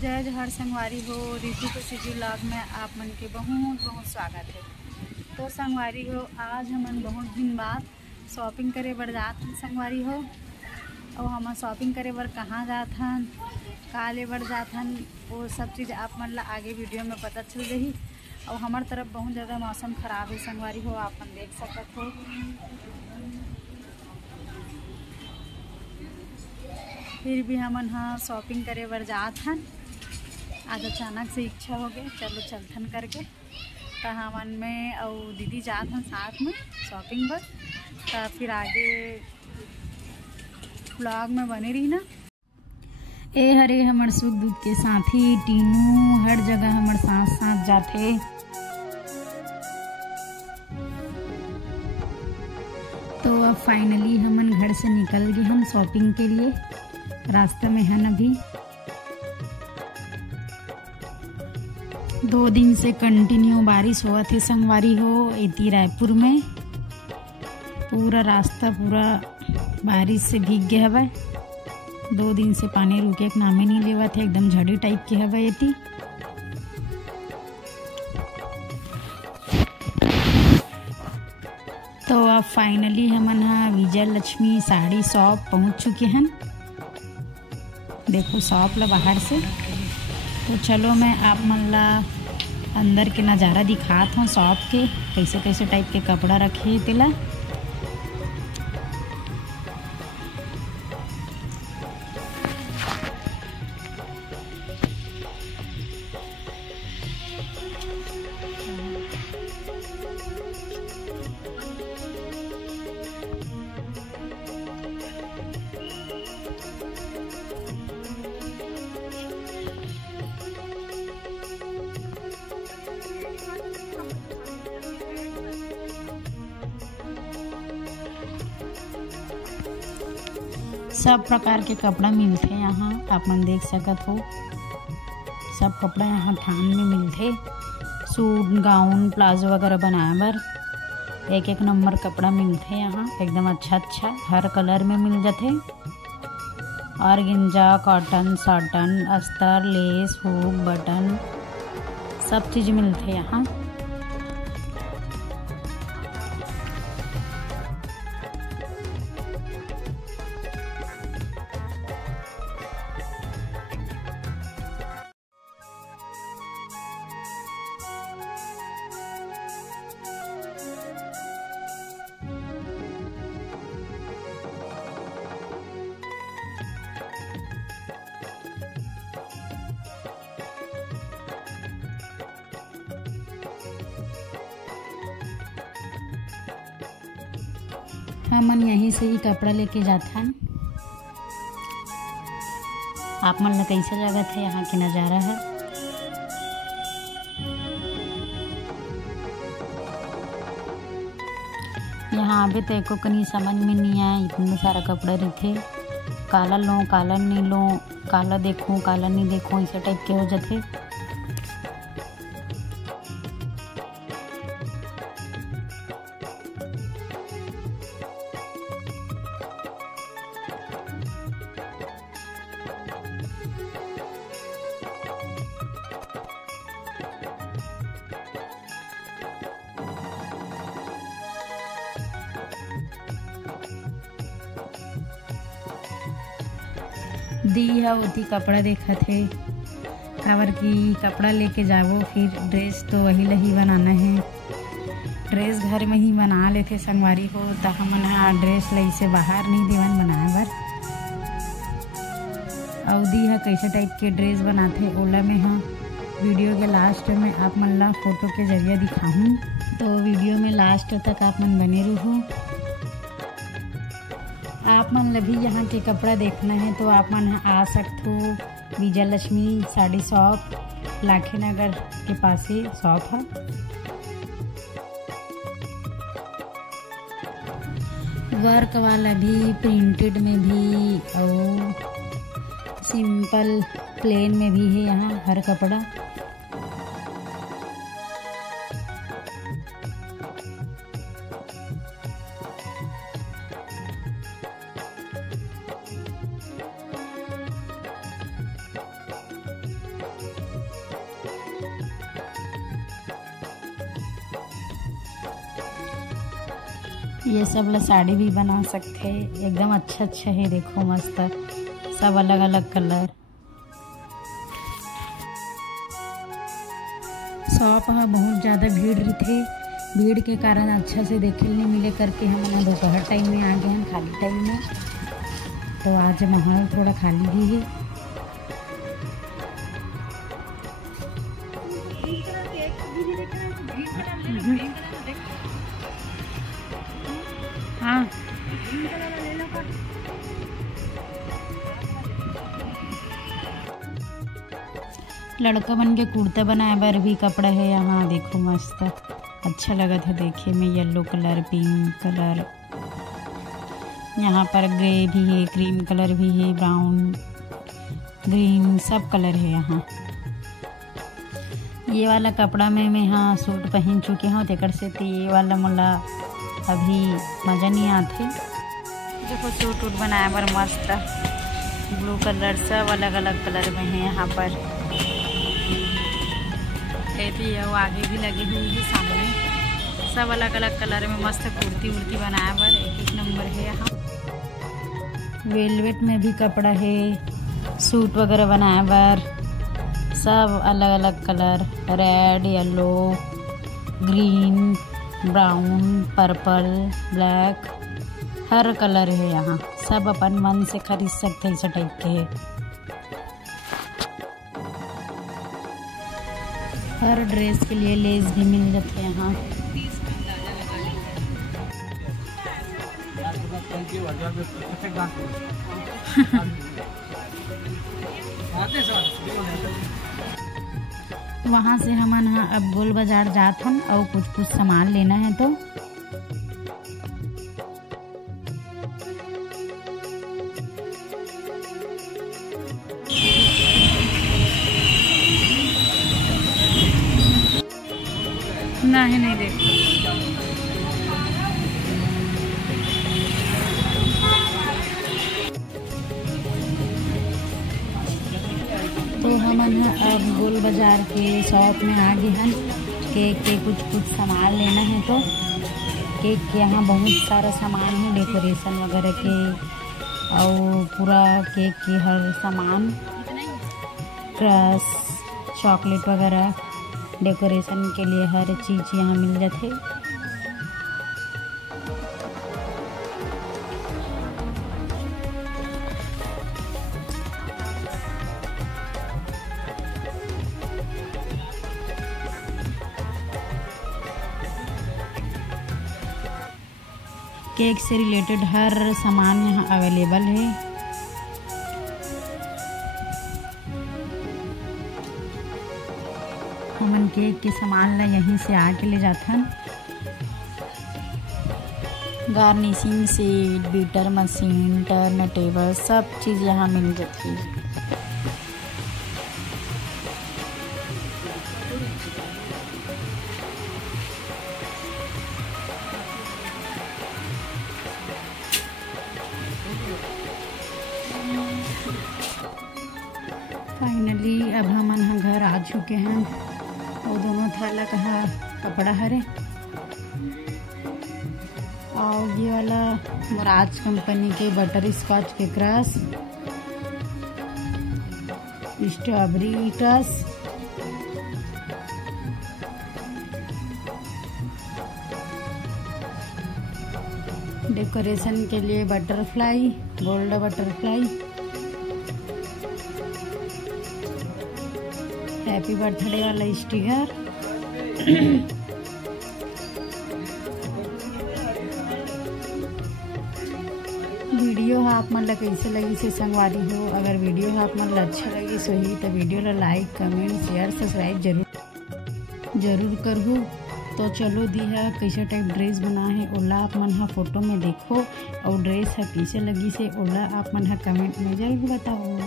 जय जोहार संगवारी हो। रितु को सिटी व्लॉग में आप मन के बहुत बहुत स्वागत है। तो संगवारी हो, आज हमन बहुत दिन बाद शॉपिंग करे बर जात हन संगवारी हो। और हम शॉपिंग करे बर कहाँ जात हन, का ले बर जात हन, वो सब चीज़ आप मन ला आगे वीडियो में पता चल रही। और हमार तरफ बहुत ज़्यादा मौसम ख़राब है संगवारी हो, आप मन देख सकत हो। फिर भी हमन हाँ शॉपिंग करे बर जात हन। आज अचानक से इच्छा हो गए चलो चलथन करके, तो हमन में और दीदी जात हन साथ में शॉपिंग पर। तो फिर आगे व्लॉग में बने रही ना। ए हरे हमर सुख दुख के साथी टीनू हर जगह हमर साथ साथ जाते। तो अब फाइनली हमन घर से निकल गए हम शॉपिंग के लिए। रास्ते में है अभी 2 दिन से कंटिन्यू बारिश हुआ थे संगवारी हो। इति रायपुर में पूरा रास्ता पूरा बारिश से भीग गया हवा। 2 दिन से पानी रुके के नामे नहीं लेवा थे, एकदम झड़ी टाइप के हवा इति। तो अब फाइनली हमन हाँ विजय लक्ष्मी साड़ी शॉप पहुंच चुके हैं। देखो शॉप ला बाहर से। तो चलो मैं आप मन ला अंदर के नज़ारा दिखात हूँ शॉप के, कैसे कैसे टाइप के कपड़ा रखे तेला। सब प्रकार के कपड़ा मिलते यहाँ, आप मन देख सकत हो। सब कपड़ा यहाँ थान में मिलते। सूट गाउन प्लाजो वगैरह बनाए बर एक एक नंबर कपड़ा मिलते यहाँ, एकदम अच्छा अच्छा हर कलर में मिल जाते। ऑर्गेन्जा, कॉटन, सॉटन, अस्तर, लेस, हुक, बटन सब चीज़ मिलते यहाँ। हमन यहीं से ही कपड़ा लेके जाते हैं। आप मन ला कैसा जगह है, यहाँ के नज़ारा है। यहाँ आबे तो एको कनी समझ में नहीं आया, इतना सारा कपड़ा रहते। काला लो काला नहीं लो, काला देखूं काला नहीं देखूं, ऐसा टाइप के हो जाते। दी है उती कपड़ा देखा थे काबर की कपड़ा लेके जाओ, फिर ड्रेस तो वही लही बनाना है। ड्रेस घर में ही बना लेते संगवारी हो। तो हमन हाँ ड्रेस लई से बाहर नहीं देवन बनाए बर। और दी है कैसे टाइप के ड्रेस बनाते ओला में हाँ वीडियो के लास्ट में आप मन ला फोटो के जरिए दिखाऊँ। तो वीडियो में लास्ट तक आप मन बने रहो। आप मन ला भी यहाँ के कपड़ा देखना है तो आप मन आ सकते हो। विजय लक्ष्मी साड़ी शॉप लाखे नगर के पास ही शॉप है। वर्क वाला भी, प्रिंटेड में भी और सिंपल प्लेन में भी है यहाँ हर कपड़ा। ये सब ला साड़ी भी बना सकते, एकदम अच्छा अच्छा है। देखो मस्त, सब अलग अलग कलर। शॉप हा बहुत ज़्यादा भीड़ रही, भीड़ के कारण अच्छा से देखे नहीं मिले करके हम दोपहर टाइम में आ गए हैं, खाली टाइम में। तो आज माहौल थोड़ा खाली भी है। हाँ लड़का बन के कुर्ता बनाए बार भी कपड़ा है यहाँ। देखो मस्त अच्छा लगा था देखे में, येलो कलर, पिंक कलर, यहाँ पर ग्रे भी है, क्रीम कलर भी है, ब्राउन, ग्रीन, सब कलर है यहाँ। ये वाला कपड़ा में मैं यहाँ सूट पहन चुकी हूँ, तेकर से तो ये वाला मोला अभी मज़ा नहीं आते। देखो सूट वूट बनाया पर मस्त, ब्लू कलर, सब अलग अलग कलर में है यहाँ पर। ये भी है, वो आगे भी लगी हुई है सामने, सब अलग अलग कलर में मस्त कुर्ती वुर्ती बनाया पर एक नंबर है यहाँ। वेलवेट में भी कपड़ा है, सूट वगैरह बनाया पर सब अलग अलग colour, red, yellow, green, brown, purple, black, हर कलर है यहाँ। सब अपन मन से खरीद सकते हैं, इस टाइप के है। हर ड्रेस के लिए लेस भी मिल जाते हैं यहाँ। वहाँ से हमन यहाँ अब गोल बाजार जात हन और कुछ कुछ सामान लेना है तो नहीं देखो। तो हम अब गोल बाजार के शॉप में आ गए हैं। केक के कुछ सामान लेना है तो केक के यहाँ बहुत सारा सामान है, डेकोरेशन वगैरह के और पूरा केक के हर सामान, क्रश, चॉकलेट वगैरह, डेकोरेशन के लिए हर चीज़ यहाँ मिल जाते। केक से रिलेटेड हर सामान यहाँ अवेलेबल है। हमन केक के सामान ला यहीं से आके ले जाथन। Garnishing seat, beater machine, turn table, सब चीज़ यहाँ मिल जाती है। फाइनली अब हम घर आ चुके हैं। वो दोनों थाला कहा कपड़ा हरे और ये वाला मोराज कंपनी के बटर स्कॉच के क्रश, स्ट्रॉबेरी क्रश, डेकोरेशन के लिए butterfly, gold butterfly, happy birthday वाला स्टिकर, वीडियो आप मन ला कैसे लगी से संगवारी हो। अगर वीडियो आप मन ला अच्छा लगी सही तो वीडियो ला लाइक, कमेंट, शेयर, सब्सक्राइब जरूर करहु। तो चलो दिहा कैसे टाइप ड्रेस बना है ओला आप मन हा फोटो में देखो और ड्रेस है कैसे लगी से ओला आप मन हा कमेंट में जरूर बताओ।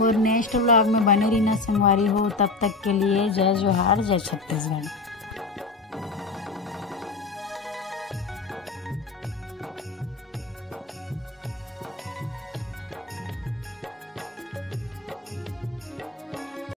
और नेक्स्ट व्लॉग में बने रहना संगवारी हो। तब तक के लिए जय जोहार, जय छत्तीसगढ़।